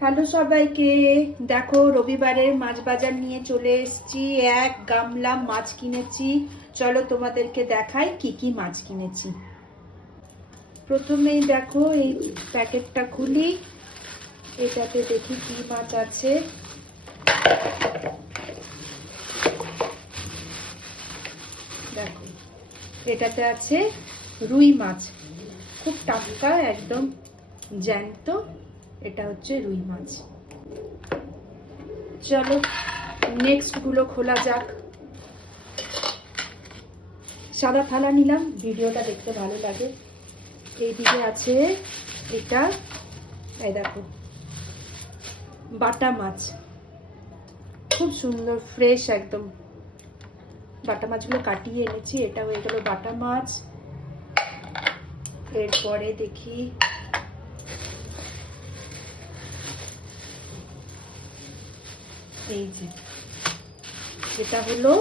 Hello সবাইকে, দেখো রবিবারের মাছ বাজার নিয়ে চলে এসেছি। এক গামলা মাছ কিনেছি। চলো তোমাদেরকে দেখাই কি কি মাছ কিনেছি। প্রথমেই দেখো এই প্যাকেটটা খুলি, এটাতে দেখি কি মাছ আছে। দেখো এটাতে আছে রুই মাছ, খুব টাটকা, একদম জ্যান্ত। এটা হচ্ছে রুই মাছ। চলো নেক্সট গুলো খোলা যাক। সাদা থালা নিলাম, ভিডিওটা দেখতে ভালো লাগে। এইদিকে আছে এটা, এই দেখো বাটা মাছ, খুব সুন্দর ফ্রেশ একদম। বাটা মাছগুলো কাটিয়ে এনেছি। এটা হয়ে গেল বাটা মাছ। এরপরে দেখি এই যে এটা হলো,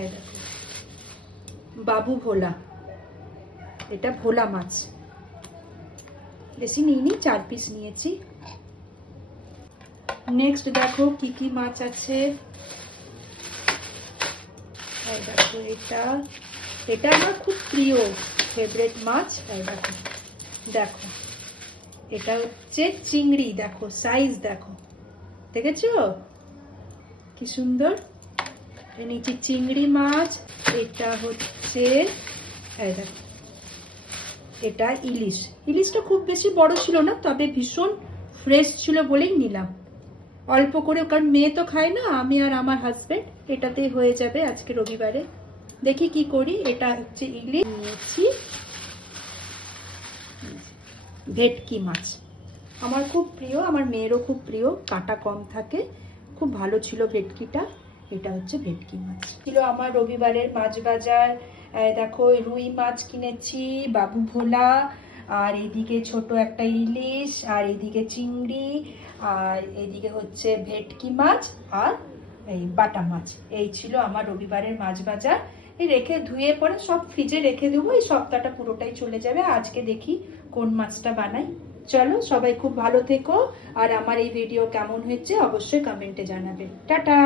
এই দেখো বাবু ভোলা, এটা ভোলা মাছ। বেশি নিইনি, 4 পিস নিয়েছি। নেক্সট দেখো কি কি মাছ আছে। এই দেখো এটা আমার খুব প্রিয় ফেভারিট মাছ। এই দেখো দেখো এটা হচ্ছে চিংড়ি। দেখো সাইজ দেখো, দেখেছো কি সুন্দর। নিচে চিংড়ি মাছ। এটা হচ্ছে এই দেখো, এটা ইলিশ। ইলিশটা খুব বেশি বড় ছিল না, তবে ভীষণ ফ্রেশ ছিল বলেই নিলাম অল্প করে, কারণ মেয়ে তো খায় না, আমি আর আমার হাজবেন্ড, এটাতেই হয়ে যাবে আজকে রবিবারে। দেখি কি করি। এটা হচ্ছে ইলিশ নিয়েছি। ভেটকি মাছ আমার খুব প্রিয়, আমার মেয়েরও খুব প্রিয়, কাঁটা কম থাকে, খুব ভালো ছিল ভেটকিটা। এটা হচ্ছে ভেটকি মাছ ছিল আমার রবিবারের মাছ বাজার। দেখো রুই মাছ কিনেছি, বাবু ভোলা, আর এইদিকে ছোট একটা ইলিশ, আর এইদিকে চিংড়ি, আর এইদিকে হচ্ছে ভেটকি মাছ, আর এই বাটা মাছ। এই ছিল আমার রবিবারের মাছ বাজার। এই রেখে ধুয়ে পরে সব ফ্রিজে রেখে দেবো, এই সপ্তাহটা পুরোটাই চলে যাবে। আজকে দেখি কোন মাছটা বানাই। চলো সবাই খুব ভালো থেকো, আর আমার এই ভিডিও কেমন হয়েছে অবশ্যই কমেন্টে জানাবে। টাটা।